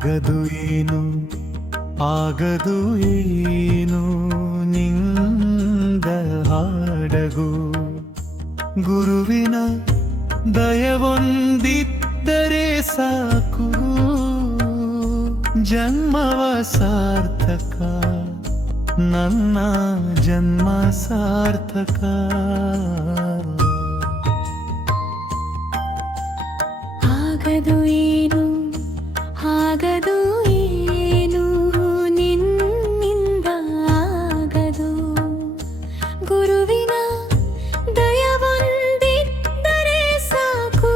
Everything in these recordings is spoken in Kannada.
ಆಗದು ಏನು ಆಗದು ಏನು ನಿಂದ ಹಾಡಗು ಗುರುವಿನ ದಯವೊಂದಿದ್ದರೆ ಸಾಕು ಜನ್ಮವ ಸಾರ್ಥಕ ನನ್ನ ಜನ್ಮ ಸಾರ್ಥಕ ಆಗದು ಏನು ಆಗದು ಏನು ನಿನ್ನಿಂದ ಆಗದು ಗುರುವಿನ ದಯವೊಂದಿದ್ದರೆ ಸಾಕು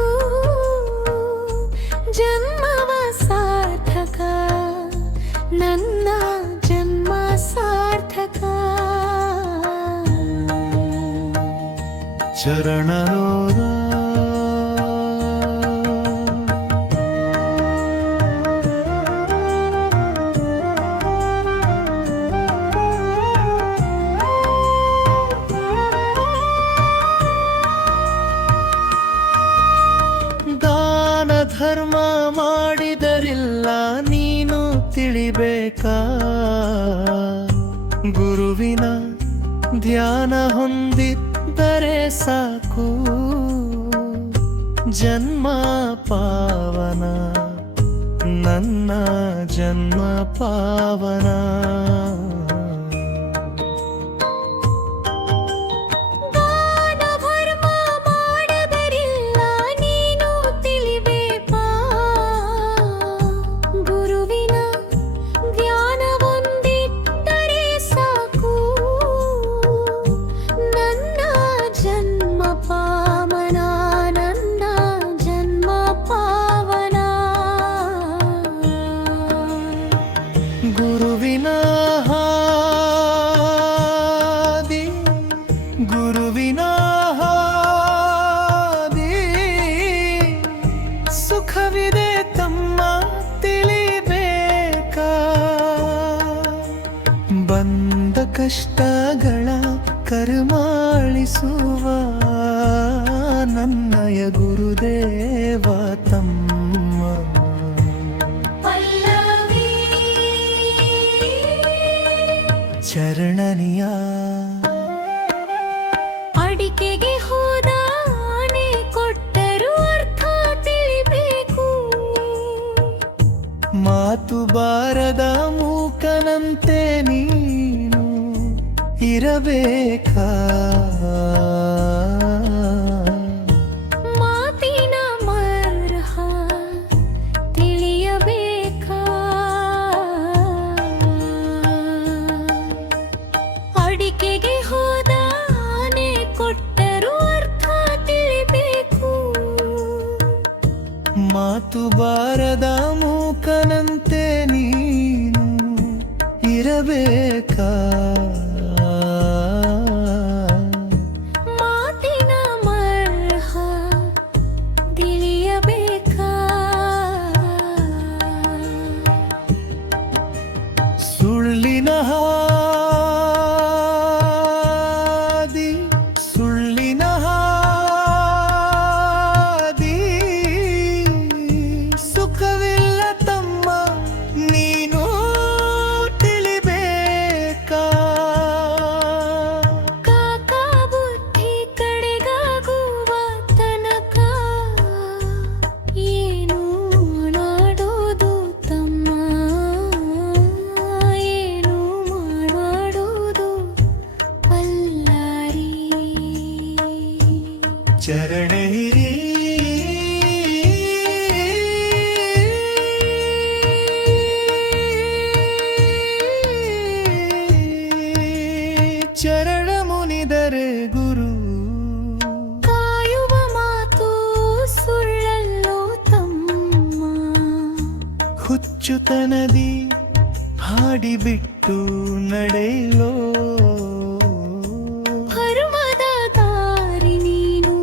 ಜನ್ಮವ ಸಾರ್ಥಕ ನನ್ನ ಜನ್ಮ ಸಾರ್ಥಕ ಚರಣರೋಧ ಧರ್ಮ ಮಾಡಿದರಿಲ್ಲ ನೀನು ತಿಳಿಬೇಕಾ ಗುರುವಿನ ಧ್ಯಾನ ಹೊಂದಿದ್ದರೆ ಸಾಕು ಜನ್ಮ ಪಾವನ ನನ್ನ ಜನ್ಮ ಪಾವನ ಗುರುವಿನ ಹಾದಿ ಗುರುವಿನ ಹಾದಿ ಸುಖವಿದೆ ತಮ್ಮ ತಿಳಿಬೇಕಾ ಬಂದ ಕಷ್ಟಗಳ ಕರ್ಮಾಳಿಸುವ ನನ್ನಯ ಗುರುದೇವ ತಮ್ಮ ಚರಣನಿಯ ಅಡಿಕೆಗೆ ಹೋದ ಆನೆ ಕೊಟ್ಟರು ಅರ್ಥ ತಿಳಿಬೇಕು ಮಾತು ಬಾರದ ಮೂಕನಂತೆ ನೀನು ಇರಬೇಕಾ ಮಾತಿನ ಮರ್ಹ ತಿಳಿಯಬೇಕಾ ಅಡಿಕೆಗೆ ಹೋದ ಆನೆ ಕೊಟ್ಟರು ಅರ್ಥ ತಿಳಿಬೇಕು ಮಾತು ಬಾರದ ಮೂಕನಂತೆ ನೀನು ಇರಬೇಕಾ ಮಾತಿನ ಮರ್ಹ ತಿಳಿಯಬೇಕಾ ಸುಳ್ಳಿನ ಸುಳ್ಳಿನ ಹಾದಿ ಸುಖವಿಲ್ಲ ತಮ್ಮ ನೀನು ತಿಳಿಬೇಕಾ ಕಾಕ ಬುದ್ಧಿ ಕಡೆಗಾಗುವ ತನಕ ಏನು ಮಾಡೋದು ತಮ್ಮ ಏನು ಮಾಡೋದು ಬಲ್ಲಾರಿ ಚರಣ ಹಿರಿ ಚರಣ ಮುನಿದರೆ ಗುರು ಕಾಯುವ ಮಾತು ಸುಳ್ಳಲ್ಲೋ ತಮ್ಮ ಹುಚ್ಚುತನದಿ ಹಾಡಿಬಿಟ್ಟು ನಡೆಯಲೋ ಧರ್ಮದ ದಾರಿ ನೀನು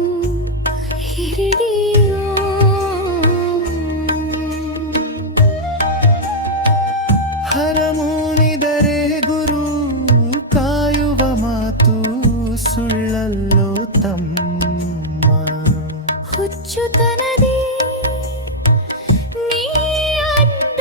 ಹಿಡಿಯೋ ಹರಮುನಿದರೆ ಗುರು ಕಾಯುವ ಮಾತು ಸುಳ್ಳಲ್ಲೋ ತಮ್ಮ ಹುಚ್ಚುತನದಿ ನೀ ಅಡ್ಡ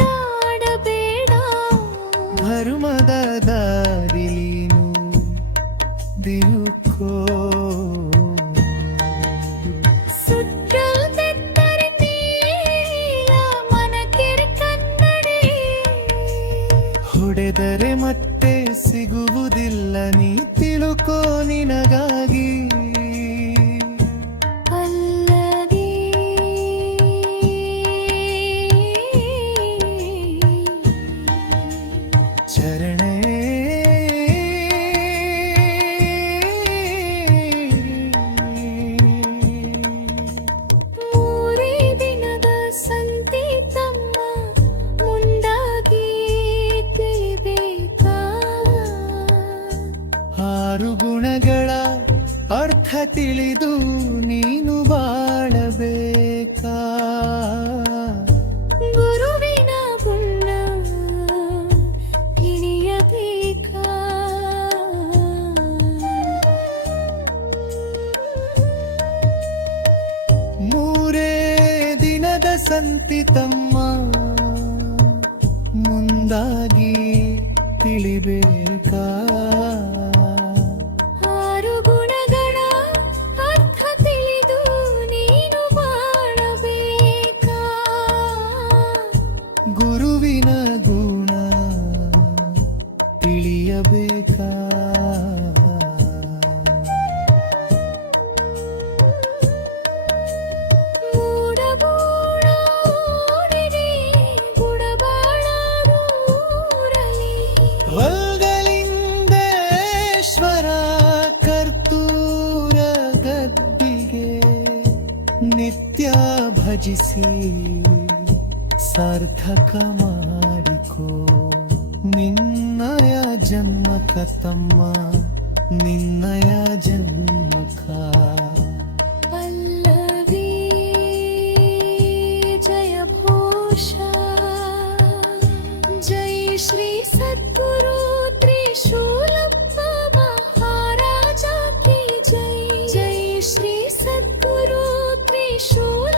ತಿಳಿದು ನೀನು ಬಾಳಬೇಕಾ ಗುರುವಿನ ಗುಣ ತಿಳಿಯಬೇಕಾ ಮೂರೇ ದಿನದ ಸಂತಿ ತಮ್ಮ ಮುಂದಾಗಿ ತಿಳಿಬೇಕಾ ಆರು ಗುಣಗಳ ಅರ್ಥ ತಿಳಿದು ನೀನು ಬಾಳಬೇಕಾ ಗುರುವಿನ ಗುಣ ತಿಳಿಯಬೇಕಾ ಮೂಡಬೂಡ ಓಡಿದೆ ಬುಡಬಾಳರೂರಲಿ ವಲ್ಗಲಿಂದೇಶ್ವರ ಕರ್ತೂರ ಗದ್ದಿಗೆ ನಿತ್ಯ ಭಜಿಸಿ ಸಾರ್ಥಕ ಮಾಡಿಕೋ ನಿನ್ನಯ ಜನ್ಮಕ ತಮ್ಮ ನಿನ್ನಯ ಜನ್ಮಕ ಪಲ್ಲವಿ ಜಯ ಘೋಷ ಜೈ ಶ್ರೀ ಸದ್ಗುರು ತ್ರಿಶೂಲಪ್ಪ ಮಹಾರಾಜ ಕಿ ಜೈ ಜೈ ಶ್ರೀ ಸದ್ಗುರು ತ್ರಿಶೂಲ